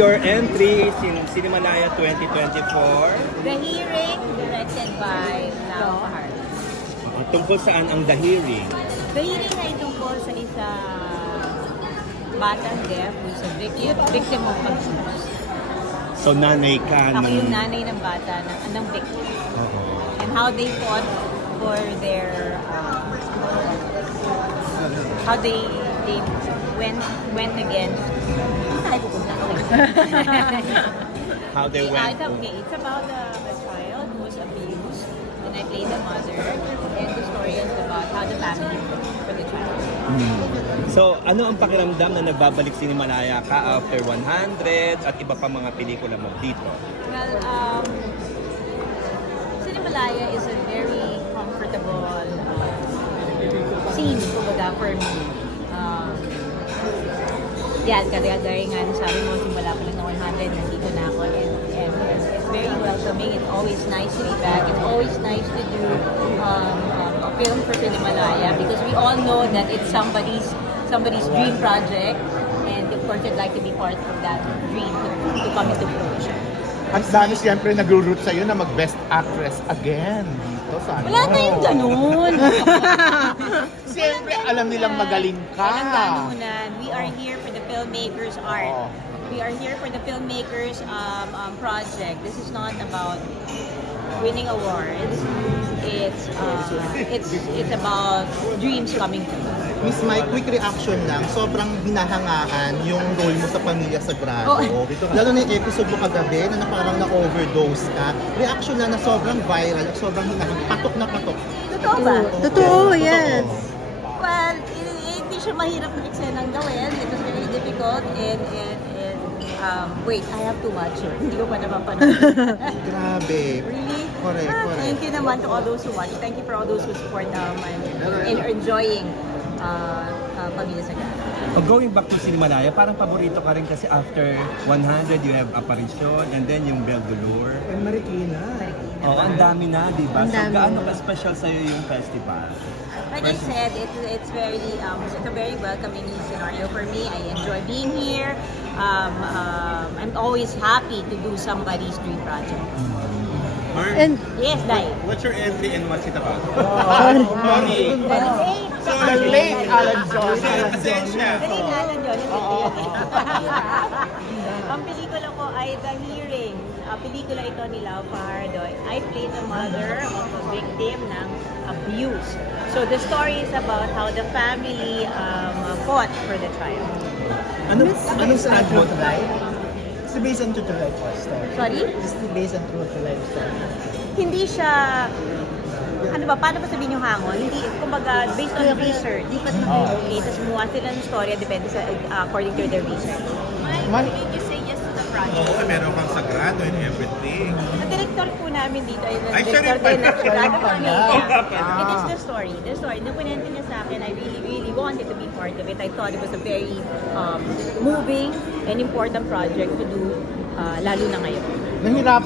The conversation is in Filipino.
your entry in Cinemalaya 2024. The Hearing, directed by Lau Fahar. Tungkol saan ang The Hearing? The Hearing ay tungkol sa isang batang deaf who is a victim of abuse. So nanay ka Ako yung ng... nanay ng bata, ng victim. Oo. And how they fought for their, how they went against, saan tayo pupunta? How they went... It's okay. It's about a child who was abused, and I play the mother, and the story is about how the family fought for the child. So, ano ang pakiramdam na nagbabalik Cinemalaya ka after 100 at iba pa mga pelikula mo dito? Well, Cinemalaya is a very comfortable scene, kumbaga, for me. Yan, kagaya nga sabi mo, simula pa lang na 100, nandito na ako, and it's very welcoming. It's always nice to be back. It's always nice to do a film for Cinemalaya because we all know that it's somebody's dream project, and of course, I'd like to be part of that dream to come into fruition. At dami siyempre nag-root sa'yo na mag-best actress again dito sa ano. Wala tayong ganun. Siyempre, alam nilang magaling ka. Walang ganunan. We are here for the filmmakers' art. Oo. We are here for the filmmakers' project. This is not about winning awards. It's about dreams coming true. Miss Mike, quick reaction lang. Sobrang hinahangaan yung role mo sa Pamilya Sagrado. Oh. Lalo na yung episode mo kagabi na parang na-overdose ka. Reaction lang na sobrang viral at sobrang hinahangaan. Patok na patok. Totoo ba? Totoo, yes. Well, hindi siya mahirap na eksenang gawin. It was very difficult and wait, I have too much here. Hindi ko pa napapanood. Grabe. Really? Correct. Thank you naman to all those who watch. Thank you for all those who support and enjoying Pamilya Sagrado. Going back to Cinemalaya, parang paborito ka rin kasi after 100 you have Apparition and then yung Belle de Lure. And Marikina. Oo, ang dami na, di ba? Ang So, dami. gaano ka-special sa'yo yung festival? Like I said, it's a very welcoming scenario for me. I enjoy being here. I'm always happy to do somebody's dream project. And Yes, Dai. What's your entry and what's it about? The late Alan John. Dali na lang yun. Ang pelikula ko ay The Hearing. Pelikula ito ni Lau Fahar. I play the mother of a victim ng abuse. So the story is about how the family fought for the child. Ano sa true to life? It's based on true to life story. Sorry? It's based on true to life story. Hindi siya, ano ba, paano ba sabihin yung hangon? Hindi, kumbaga, based on research. Okay, tapos gumawa sila ng story, depende sa, according to their research. Mike, did you say yes to the project? Oo, meron kang sagrado and everything. Ang director po namin dito ay Ay, director siya rin din ng pala. Sagrado Familia. Ah. It is the story. The story. Nung pinento niya sa akin, I really wanted to be part of it. I thought it was a very moving and important project to do, lalo na ngayon. Nahirapan